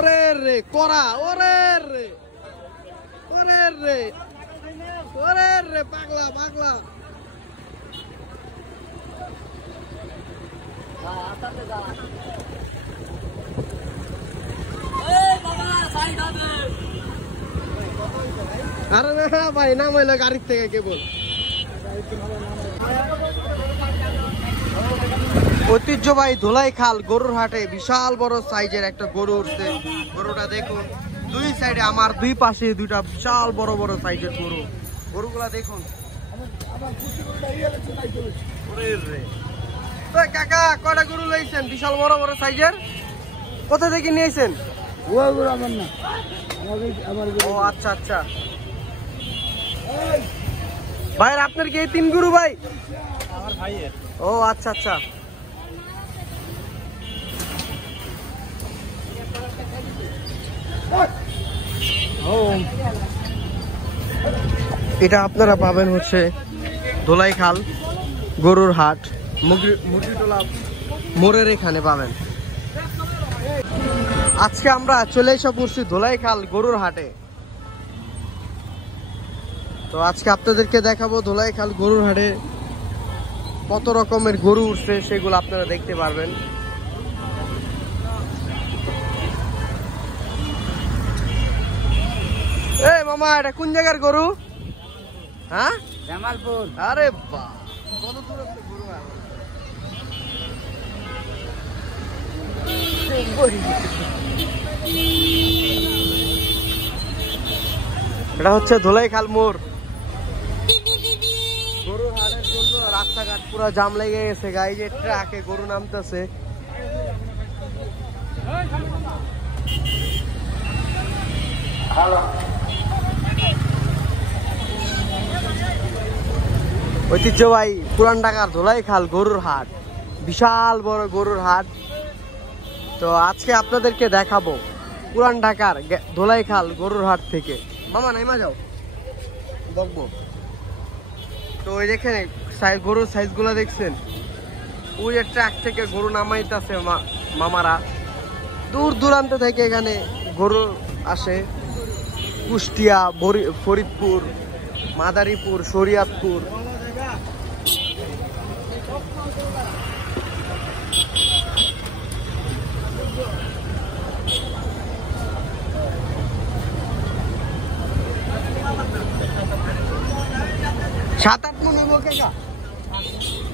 ওরে রে করা, ওরে রে, ওরে রে, ওরে রে, পাগলা পাগলা। আরে না ভাই, নাম হইলো গাড়ির থেকে কেবল। ঐতিহ্যবাহী ধোলাইখাল গরুর হাটে বিশাল বড় সাইজের একটা গরু উঠছে। গরুটা দেখুন, দুই সাইডে আমার দুই পাশে দুইটা বিশাল বড় বড় সাইজের গরু। গরুগুলা দেখুন। কাকা কয়টা গরু লইছেন বিশাল বড় বড় সাইজের? কোথা থেকে নিয়েছেন? ও আচ্ছা আচ্ছা ভাই, আপনার কি এই তিন গরু ভাই? আমার ভাইয়ের। ও আচ্ছা আচ্ছা। এটা আপনারা পাবেন হচ্ছে ধোলাইখাল গরুর হাট, মুরগিটোলা মোড়ের এখানে পাবেন। আজকে আমরা চলে এসে পড়ছি ধোলাইখাল গরুর হাটে। তো আজকে আপনাদেরকে দেখাবো ধোলাইখাল গরুর হাটে কত রকমের গরু উঠছে, সেগুলো আপনারা দেখতে পারবেন। এই মামা, এটা কোন জায়গার গরু? হ্যাঁ, জামালপুর। আরে বাহ, কত দূরত্ব গরু। এটা হচ্ছে ধোলাইখাল মোড়। গরু হাটের জন্য রাস্তাঘাট পুরো জাম লেগে গেছে, গাই যে ট্রাকে গরু নামতেছে। ঐতিহ্যবাহী পুরান ঢাকার ধোলাইখাল গরুর হাট, বিশাল বড় গরুর হাট। তো আজকে আপনাদেরকে দেখাবো পুরান ঢাকার ধোলাইখাল গরুর হাট থেকে। মামা নাইমা যাও, দেখবো। তো ওই দেখেন গরুর সাইজ গুলা দেখছেন, ওই ট্রাক থেকে গরু নামাইতেছে মামারা। দূর দূরান্ত থেকে এখানে গরু আসে। কুষ্টিয়া, ফরিদপুর, মাদারীপুর, শরিয়তপুর। সাত আট মন হইব, কাকা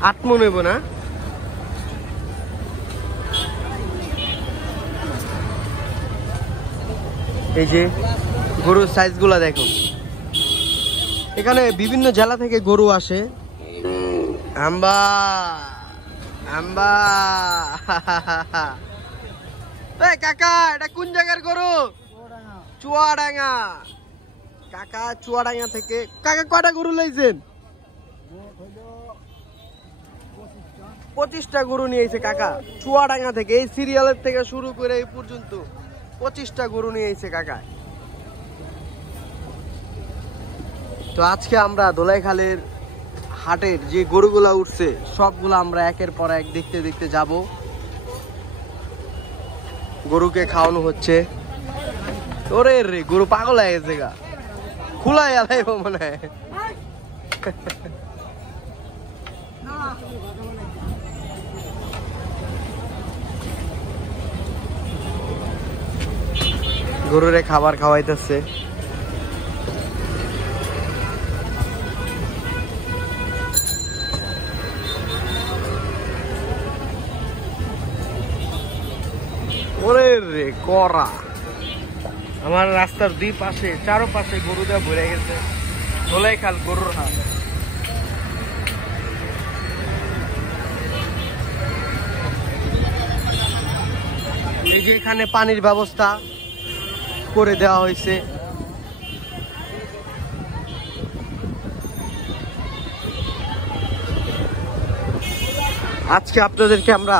8 মন হইব না? এই যে গরুর সাইজ গুলা দেখুন। এখানে বিভিন্ন জেলা থেকে গরু আসে। আম্বা আম্বা কাকা, এটা কোন জায়গার গরু? চুয়াডাঙ্গা। কাকা চুয়াডাঙ্গা থেকে। কাকা কয়টা গরু লাইছেন? 25টা গরু নিয়েছে কাকা চুয়াডাঙ্গা থেকে। এই সিরিয়ালের থেকে শুরু করে এই পর্যন্ত 25টা গরু নিয়েছে কাকা। তো আজকে আমরা ধোলাইখালের হাটের যে গরুগুলা উঠছে সবগুলো আমরা একের পর এক দেখতে দেখতে যাব। গরুকে খাওয়ানো হচ্ছে। ওরে রে, গরু পাগল হয়ে গেছে গা, খুলাই আলাইব মনে হয়। গরুরে খাবার খাওয়াইতেছে। ওরে রে করা, আমার রাস্তার দুই পাশে চারপাশে গরু দিয়ে ভরে গেছে। ধোলাইখাল গরুর হাট। এই যে এখানে পানির ব্যবস্থা করে দেওয়া হয়েছে। আজকে আপনাদেরকে আমরা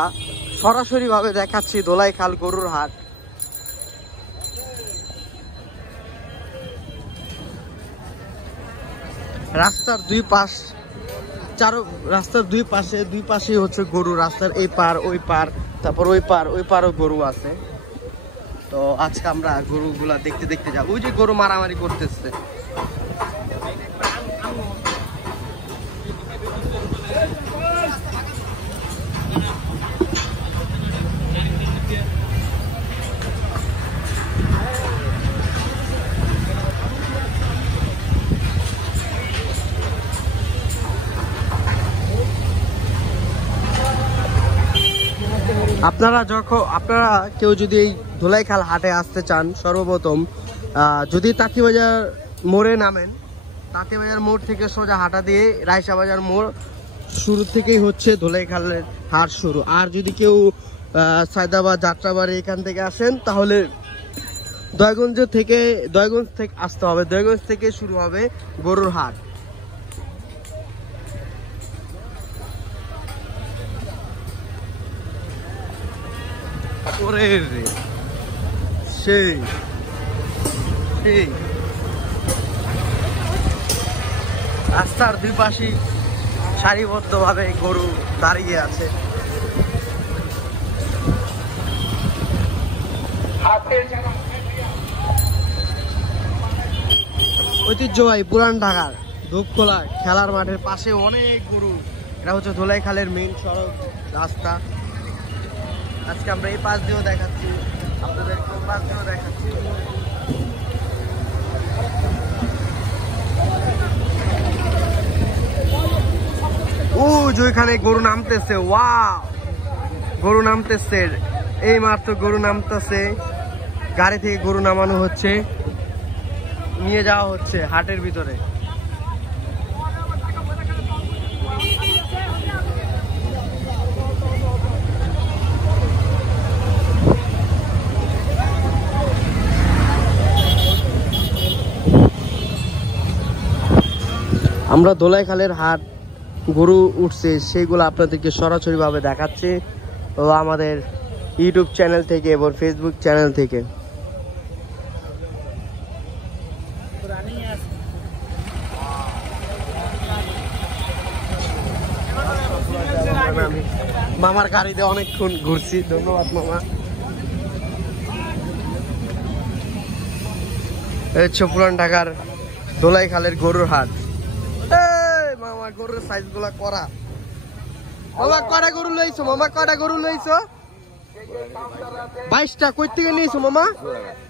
সরাসরি ভাবে দেখাচ্ছি ধোলাইখাল গরুর হাট। রাস্তার দুই পাশে দুই পাশে হচ্ছে গরু। রাস্তার এই পার ওই পার, তারপর ওই পারও গরু আছে। তো তো আজকে আমরা গরুগুলা দেখতে দেখতে যাবো। ওই যে গরু মারামারি করতেছে। আপনারা কেউ যদি এই ধোলাইখাল হাটে আসতে চান, সর্বপ্রথম যদি তাঁতীবাজার মোড়ে নামেন, তাঁতীবাজার মোড় থেকে সোজা হাঁটা দিয়ে রায়সা বাজার মোড় শুরু থেকেই হচ্ছে ধোলাইখালের হাট শুরু। আর যদি কেউ সায়দাবাদ যাত্রাবাড়ি এখান থেকে আসেন তাহলে দয়গঞ্জ থেকে আসতে হবে। দয়গঞ্জ থেকে শুরু হবে গরুর হাট। সেই রাস্তার দুই পাশে সারিবদ্ধ ভাবে গরু দাঁড়িয়ে আছে। ঐতিহ্যবাহী পুরান ঢাকার ধূপখোলা খেলার মাঠের পাশে অনেক গরু। এটা হচ্ছে ধোলাইখালের মেইন সড়ক রাস্তা। আজকে আমরা এই পাশ দিয়েও দেখাচ্ছি, আপনাদের কোন পাশ দিয়েও দেখাচ্ছি। ওইখানে গরু নামতেছে। ওয়াও, গরু নামতেছে, এই মাত্র গরু নামতেছে। গাড়ি থেকে গরু নামানো হচ্ছে, নিয়ে যাওয়া হচ্ছে হাটের ভিতরে। আমরা ধোলাইখালের হাট গরু উঠছে সেইগুলো আপনাদেরকে সরাসরি ভাবে দেখাচ্ছি ও আমাদের ইউটিউব চ্যানেল থেকে এবং ফেসবুক চ্যানেল থেকে। মামার গাড়িতে অনেকক্ষণ ঘুরছি, ধন্যবাদ মামা। পুরান ঢাকার ধোলাইখালের গরুর হাট। মামা গরুর সাইজ গুলা করা। মামা কয়টা গরু লইছো? মামা কয়টা গরু লইছো? 22টা। কই থেকে নিয়েছো মামা?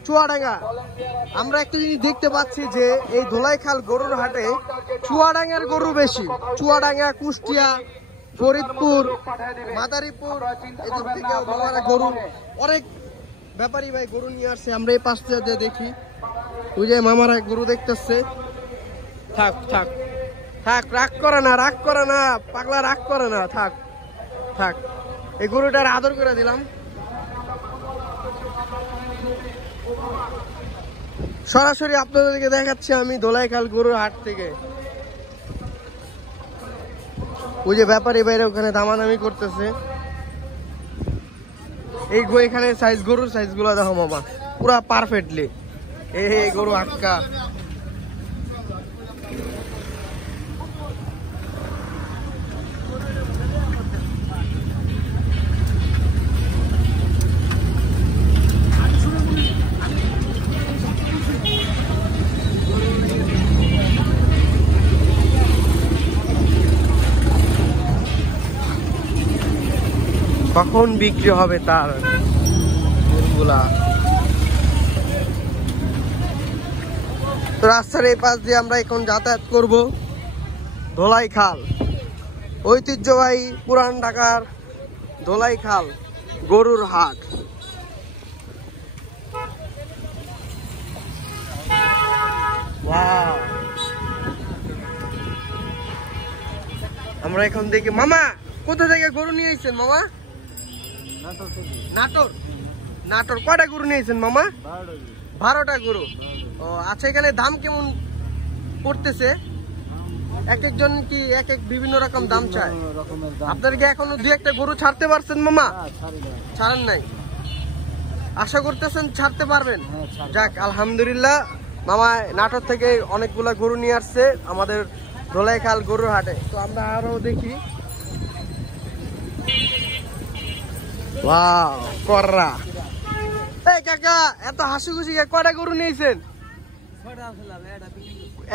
চুয়াডাঙ্গা। আমরা একটা জিনিস দেখতে পাচ্ছি যে এই ধোলাইখাল গরুর হাটে চুয়াডাঙ্গার গরু বেশি। চুয়াডাঙ্গা, কুষ্টিয়া, ফরিদপুর, মাদারীপুর এদিক থেকে মামারা গরু অনেক ব্যাপারী ভাই গরু নিয়ে আসছে। আমরা এই পাশ থেকে দেখি, ওই যে মামারা গরু দেখতেছে। থাক থাক থাক, রাগ করে না, রাগ করে না পাগলা, রাগ করে না, থাক থাক। এই গরুটার আদর করে দিলাম। সরাসরি আপনাদেরকে দেখাচ্ছি আমি ধোলাইখাল গরুর হাট থেকে। ওই যে ব্যাপারী বাইরে ওখানে দামাদামি করতেছে। এই এখানে সাইজ গরুর সাইজ গুলো দেখো মামা, পুরা পারফেক্টলি। এই গরু আটকা। কখন বিক্রি হবে তার গরুগুলা। তো রাস্তার এই পাশ দিয়ে আমরা এখন যাতায়াত করব ধোলাইখাল, ঐতিহ্যবাহী পুরান ঢাকার ধোলাইখাল গরুর হাট। আমরা এখন দেখি। মামা কোথা থেকে গরু নিয়ে এসেছেন মামা? নাটোর। নাটোর। কয়টা গরু নিয়েছেন মামা? 12টা গরু। ও আচ্ছা, এখানে দাম কেমন পড়তেছে? এক একজন কি এক এক বিভিন্ন রকম দাম চায়? আপনার কি এখনো 2-1টা গরু ছাড়তে পারছেন মামা? ছাড়েন নাই, আশা করতেছেন ছাড়তে পারবেন? যাক আলহামদুলিল্লাহ। মামা নাটোর থেকে অনেকগুলা গরু নিয়ে আসছে আমাদের ধোলাইখাল গরুর হাটে। তো আমরা আরো দেখি। ওয়াও, কররা। এই কাকা এত হাসি খুশি কয়টা গরু নিয়েছেন?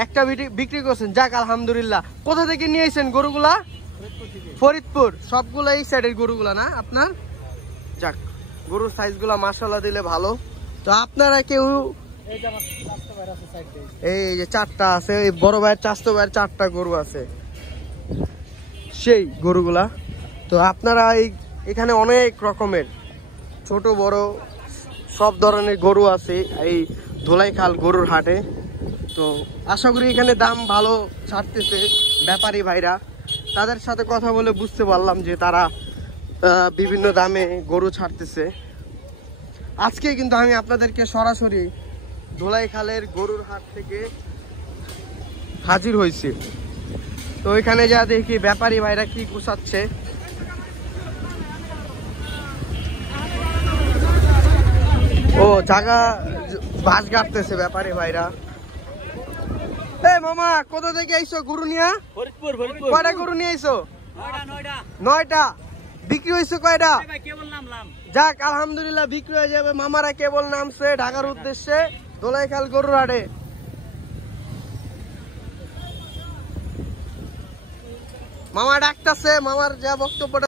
একটা বিক্রি করছেন, যাক আলহামদুলিল্লাহ। কোথা থেকে নিয়েছেন গরুগুলা? ফরিদপুর। সবগুলো এই সাইডের গরুগুলা না আপনার? যাক, গরুর সাইজ গুলা মাশাআল্লাহ দিলে ভালো। তো আপনারা কেউ এই যে 4টা আছে, এই বড় ভাইয়ের চাচতো ভাইয়ের 4টা গরু আছে সেই গরুগুলা। তো আপনারা এখানে অনেক রকমের ছোট বড় সব ধরনের গরু আছে এই ধোলাইখাল গরুর হাটে। তো আশা করি এখানে দাম ভালো ছাড়তেছে ব্যাপারী ভাইরা। তাদের সাথে কথা বলে বুঝতে পারলাম যে তারা বিভিন্ন দামে গরু ছাড়তেছে। আজকে কিন্তু আমি আপনাদেরকে সরাসরি ধোলাইখালের গরুর হাট থেকে হাজির হয়েছি। তো এখানে যা দেখি ব্যাপারী ভাইরা কি গুছাচ্ছে। ও জায়গা বাস কাটতেছে ব্যাপারী ভাইরা। এই মামা কোথা থেকে আইছো গরু নিয়া? ফরিদপুর। কয়টা গরু নিয়ে আইছো? 9টা। বিক্রি হয়েছে কয়টা? যাক আলহামদুলিল্লাহ, বিক্রি হয়ে যাবে। মামারা কেবল নামছে ঢাকার উদ্দেশ্যে ধোলাইখাল গরুর হাটে। মামা ডাকতেছে, মামার যা বক্তব্য